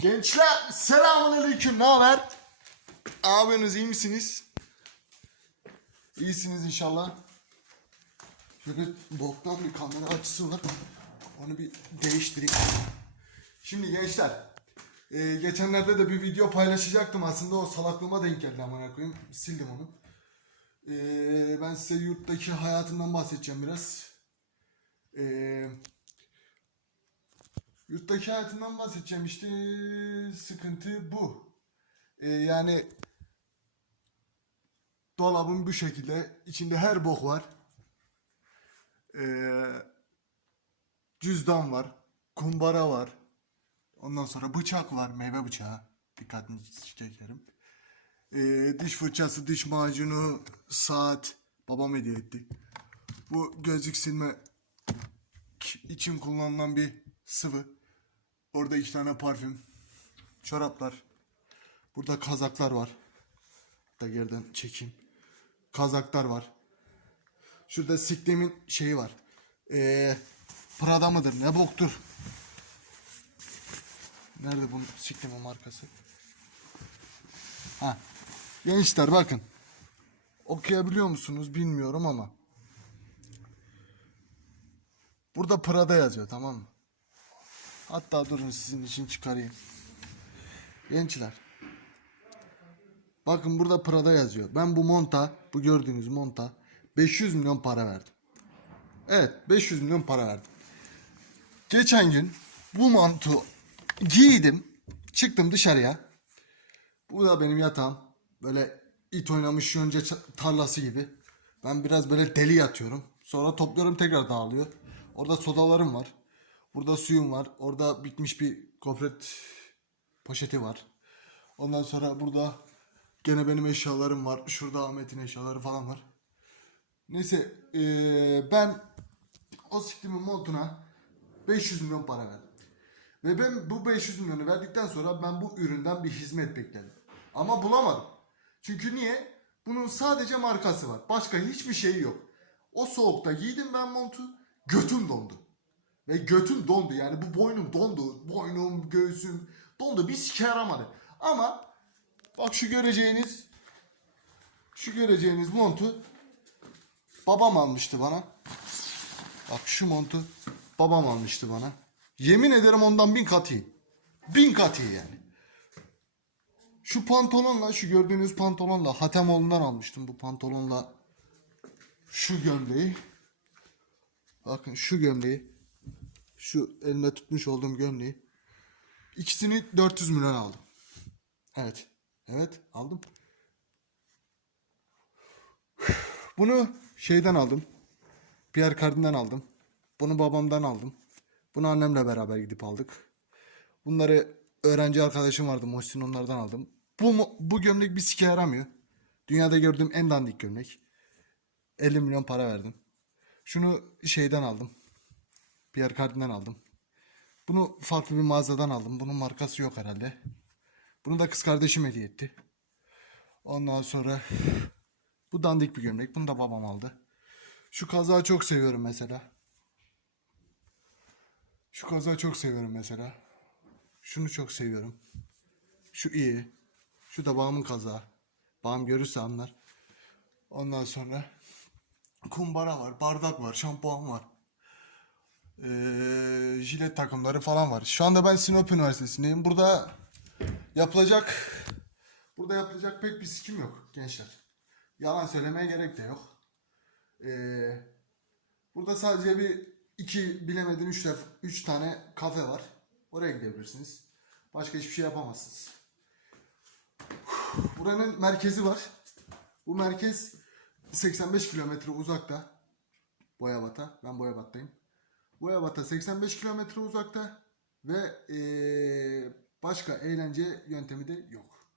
Gençler selamünaleyküm. Ne haber? Abiniz iyi misiniz? İyisiniz inşallah. Şöyle boktan bir kamera açısı var. Onu bir değiştireyim. Şimdi gençler. e, geçenlerde de bir video paylaşacaktım aslında o salaklığıma denk geldi amına koyayım. Sildim onu. E, ben size yurttaki hayatımdan bahsedeceğim biraz. Eee Yurttaki hayatından bahsedeceğim işte sıkıntı bu. Ee, yani dolabım bu şekilde içinde her bok var. Ee, cüzdan var, kumbara var. Ondan sonra bıçak var, meyve bıçağı. Dikkatinizi çekerim. Ee, diş fırçası, diş macunu, saat babam hediye etti. Bu gözlük silme için kullanılan bir sıvı. Orada iki tane parfüm. Çoraplar. Burada kazaklar var. Da geriden çekeyim. Kazaklar var. Şurada siktiğimin şeyi var. Ee, Prada mıdır? Ne boktur? Nerede bunun siktiğimin markası? Ha. Gençler bakın. Okuyabiliyor musunuz bilmiyorum ama. Burada Prada yazıyor tamam mı? Hatta durun sizin için çıkarayım. Gençler. Bakın burada Prada yazıyor. Ben bu monta, bu gördüğünüz monta 500 milyon para verdim. Evet 500 milyon para verdim. Geçen gün bu mantu giydim. Çıktım dışarıya. Bu da benim yatağım. Böyle it oynamış yonca tarlası gibi. Ben biraz böyle deli yatıyorum. Sonra topluyorum tekrar dağılıyor. Orada sodalarım var. Burada suyum var. Orada bitmiş bir gofret poşeti var. Ondan sonra burada gene benim eşyalarım var. Şurada Ahmet'in eşyaları falan var. Neyse eee, ben o siktimin montuna 500 milyon para verdim. Ve ben bu 500 milyonu verdikten sonra ben bu üründen bir hizmet bekledim. Ama bulamadım. Çünkü niye? Bunun sadece markası var. Başka hiçbir şeyi yok. O soğukta giydim ben montu. Götüm dondu. Ve götüm dondu yani bu boynum dondu. Boynum, göğsüm dondu. Bir sike yaramadı. Ama bak şu göreceğiniz şu göreceğiniz montu babam almıştı bana. Bak şu montu babam almıştı bana. Yemin ederim ondan bin kat iyi. Bin kat iyi yani. Şu pantolonla şu gördüğünüz pantolonla Hatemoğlu'ndan almıştım bu pantolonla şu gömleği. Bakın şu gömleği. Şu elimde tutmuş olduğum gömleği. İkisini 400 milyon aldım. Evet. Evet aldım. Bunu şeyden aldım. Pierre Cardin'den aldım. Bunu babamdan aldım. Bunu annemle beraber gidip aldık. Bunları öğrenci arkadaşım vardı Muhsin onlardan aldım. Bu, bu gömlek bir sike yaramıyor. Dünyada gördüğüm en dandik gömlek. 50 milyon para verdim. Şunu şeyden aldım. Pierre Cardin'den aldım. Bunu farklı bir mağazadan aldım. Bunun markası yok herhalde. Bunu da kız kardeşim hediye etti. Ondan sonra bu dandik bir gömlek. Bunu da babam aldı. Şu kazağı çok seviyorum mesela. Şu kazağı çok seviyorum mesela. Şunu çok seviyorum. Şu iyi. Şu da babamın kazağı. Babam görürse anlar. Ondan sonra kumbara var, bardak var, şampuan var. Ee, jilet takımları falan var. Şu anda ben Sinop Üniversitesi'ndeyim. Burada yapılacak burada yapılacak pek bir sikim yok gençler. Yalan söylemeye gerek de yok. Ee, burada sadece bir iki bilemedin üç, def- üç tane kafe var. Oraya gidebilirsiniz. Başka hiçbir şey yapamazsınız. Buranın merkezi var. Bu merkez 85 kilometre uzakta. Boyabat'a. Ben Boyabat'tayım. Boyabat'a 85 kilometre uzakta ve eee, başka eğlence yöntemi de yok.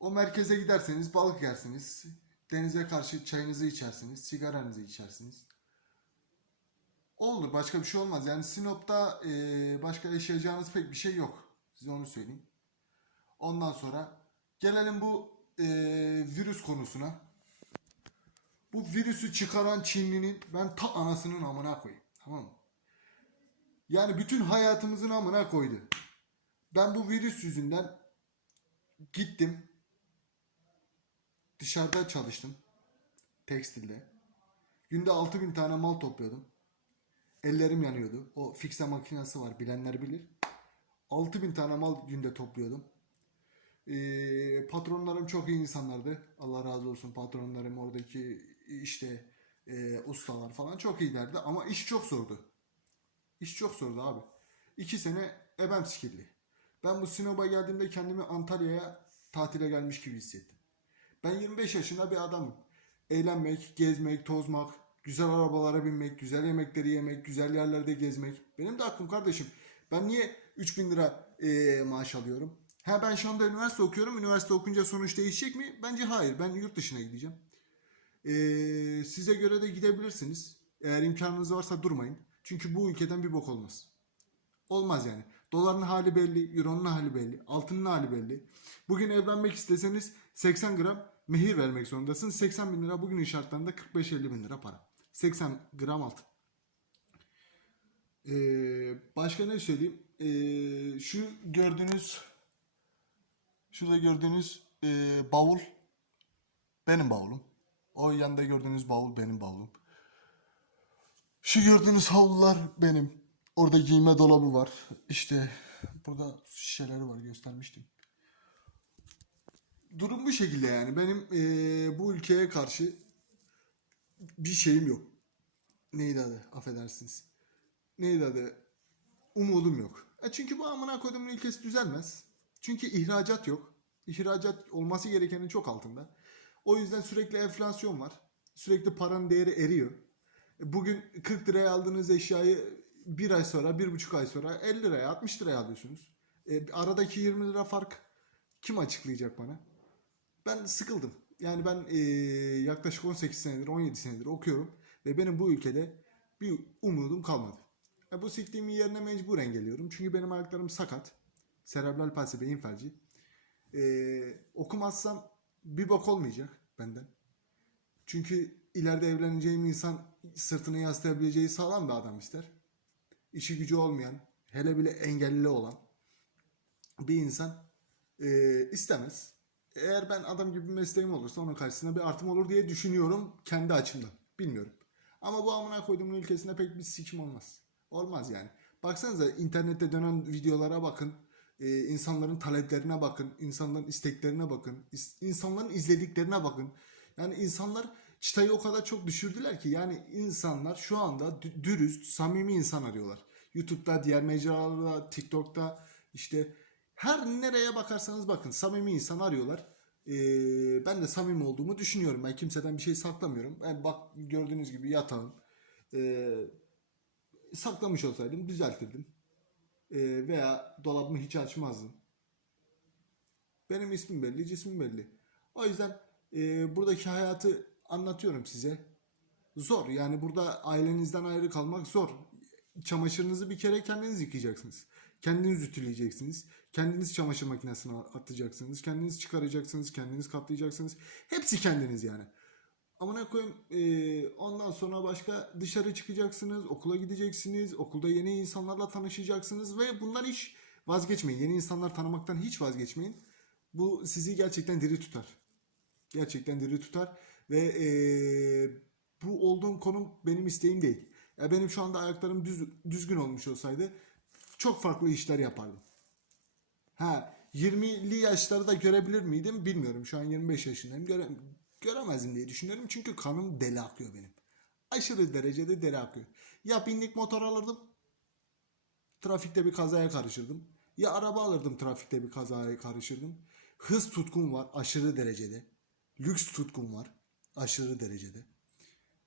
O merkeze giderseniz balık yersiniz. Denize karşı çayınızı içersiniz, sigaranızı içersiniz. Olur başka bir şey olmaz. Yani Sinop'ta eee, başka yaşayacağınız pek bir şey yok. Size onu söyleyeyim. Ondan sonra gelelim bu eee, virüs konusuna. Bu virüsü çıkaran Çinlinin ben ta anasının amına koyayım. Tamam mı? Yani bütün hayatımızın amına koydu. Ben bu virüs yüzünden gittim. Dışarıda çalıştım. Tekstilde. Günde 6000 tane mal topluyordum. Ellerim yanıyordu. O fikse makinesi var bilenler bilir. 6000 tane mal günde topluyordum. Ee, patronlarım çok iyi insanlardı. Allah razı olsun patronlarım oradaki işte e, ustalar falan çok iyilerdi ama iş çok zordu. İş çok zordu abi. İki sene ebem sikildi. Ben bu Sinop'a geldiğimde kendimi Antalya'ya tatile gelmiş gibi hissettim. Ben 25 yaşında bir adamım. Eğlenmek, gezmek, tozmak, güzel arabalara binmek, güzel yemekleri yemek, güzel yerlerde gezmek. Benim de aklım kardeşim. Ben niye 3000 lira eee, maaş alıyorum? Ha ben şu anda üniversite okuyorum. Üniversite okunca sonuç değişecek mi? Bence hayır. Ben yurt dışına gideceğim. Eee, size göre de gidebilirsiniz. Eğer imkanınız varsa durmayın. Çünkü bu ülkeden bir bok olmaz. Olmaz yani. Doların hali belli, euronun hali belli, altının hali belli. Bugün evlenmek isteseniz 80 gram mehir vermek zorundasın. 80 bin lira bugünün şartlarında 45-50 bin lira para. 80 gram altın. Ee, başka ne söyleyeyim? Ee, şu gördüğünüz şurada gördüğünüz ee, bavul benim bavulum. O yanda gördüğünüz bavul benim bavulum. Şu gördüğünüz havlular benim. Orada giyme dolabı var. İşte burada şişeleri var göstermiştim. Durum bu şekilde yani. Benim eee, bu ülkeye karşı bir şeyim yok. Neydi adı? Affedersiniz. Neydi adı? Umudum yok. E çünkü bu amına koyduğumun ülkesi düzelmez. Çünkü ihracat yok. İhracat olması gerekenin çok altında. O yüzden sürekli enflasyon var. Sürekli paranın değeri eriyor. E Bugün 40 liraya aldığınız eşyayı bir ay sonra, bir buçuk ay sonra 50 liraya, 60 liraya alıyorsunuz. E, aradaki 20 lira fark kim açıklayacak bana? Ben sıkıldım. Yani ben e, yaklaşık 18 senedir, 17 senedir okuyorum ve benim bu ülkede bir umudum kalmadı. E, bu siktiğimin yerine mecburen geliyorum. Çünkü benim ayaklarım sakat. Serebral palsi beyin felci. E, okumazsam bir bok olmayacak benden. Çünkü ileride evleneceğim insan sırtını yaslayabileceği sağlam bir adam ister. İşi gücü olmayan, hele bile engelli olan bir insan e, istemez. Eğer ben adam gibi bir mesleğim olursa onun karşısında bir artım olur diye düşünüyorum kendi açımdan. Bilmiyorum. Ama bu amına koyduğumun ülkesinde pek bir sikim olmaz. Olmaz yani. Baksanıza internette dönen videolara bakın. Ee, insanların taleplerine bakın. insanların isteklerine bakın. is- insanların izlediklerine bakın. Yani insanlar çıtayı o kadar çok düşürdüler ki yani insanlar şu anda dü- dürüst, samimi insan arıyorlar. YouTube'da, diğer mecralarda, TikTok'ta işte her nereye bakarsanız bakın samimi insan arıyorlar. Ee, ben de samimi olduğumu düşünüyorum. Ben kimseden bir şey saklamıyorum. Ben bak gördüğünüz gibi yatağım. Ee, saklamış olsaydım düzeltirdim. Ee, veya dolabımı hiç açmazdım. Benim ismim belli, cismim belli. O yüzden e, buradaki hayatı anlatıyorum size. Zor yani burada ailenizden ayrı kalmak zor. Çamaşırınızı bir kere kendiniz yıkayacaksınız. Kendiniz ütüleyeceksiniz. Kendiniz çamaşır makinesine atacaksınız. Kendiniz çıkaracaksınız. Kendiniz katlayacaksınız. Hepsi kendiniz yani. Amına koyayım e, ondan sonra başka dışarı çıkacaksınız, okula gideceksiniz, okulda yeni insanlarla tanışacaksınız ve bundan hiç vazgeçmeyin. Yeni insanlar tanımaktan hiç vazgeçmeyin. Bu sizi gerçekten diri tutar. Gerçekten diri tutar ve e, bu olduğum konum benim isteğim değil. Ya benim şu anda ayaklarım düz, düzgün olmuş olsaydı çok farklı işler yapardım. Ha 20'li yaşlarda görebilir miydim bilmiyorum. Şu an 25 yaşındayım. Göre, göremezdim diye düşünüyorum. Çünkü kanım deli akıyor benim. Aşırı derecede deli akıyor. Ya binlik motor alırdım. Trafikte bir kazaya karışırdım. Ya araba alırdım trafikte bir kazaya karışırdım. Hız tutkum var aşırı derecede. Lüks tutkum var aşırı derecede.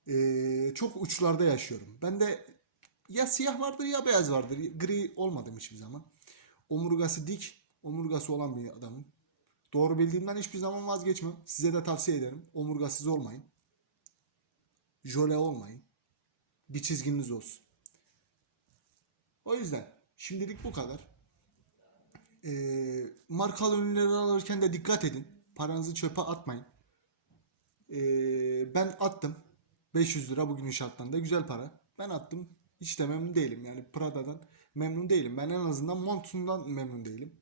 Ee, çok uçlarda yaşıyorum. Ben de ya siyah vardır ya beyaz vardır. Gri olmadım hiçbir zaman. Omurgası dik, omurgası olan bir adamım. Doğru bildiğimden hiçbir zaman vazgeçmem. Size de tavsiye ederim. Omurgasız olmayın. Jöle olmayın. Bir çizginiz olsun. O yüzden şimdilik bu kadar. Ee, markalı ürünleri alırken de dikkat edin. Paranızı çöpe atmayın. Ee, ben attım. 500 lira bugünün şartlarında güzel para. Ben attım. Hiç de memnun değilim. Yani Prada'dan memnun değilim. Ben en azından montundan memnun değilim.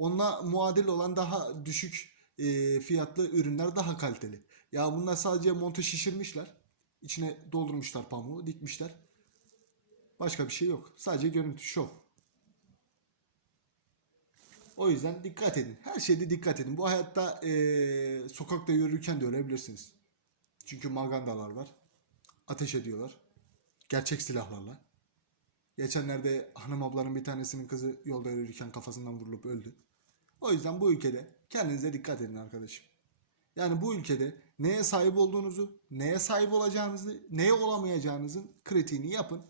Onunla muadil olan daha düşük e, fiyatlı ürünler daha kaliteli. Ya bunlar sadece montu şişirmişler. İçine doldurmuşlar pamuğu, dikmişler. Başka bir şey yok. Sadece görüntü şov. O yüzden dikkat edin. Her şeyde dikkat edin. Bu hayatta eee, sokakta yürürken de ölebilirsiniz. Çünkü magandalar var. Ateş ediyorlar. Gerçek silahlarla. Geçenlerde hanım ablanın bir tanesinin kızı yolda yürürken kafasından vurulup öldü. O yüzden bu ülkede kendinize dikkat edin arkadaşım. Yani bu ülkede neye sahip olduğunuzu, neye sahip olacağınızı, neye olamayacağınızın kritiğini yapın.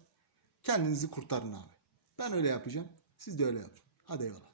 Kendinizi kurtarın abi. Ben öyle yapacağım. Siz de öyle yapın. Hadi eyvallah.